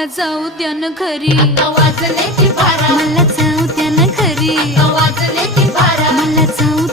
मला जाऊ द्या ना घरी, आता वाजले की 12, मला जाऊ द्या ना घरी, आता वाजले की 12, मला जाऊ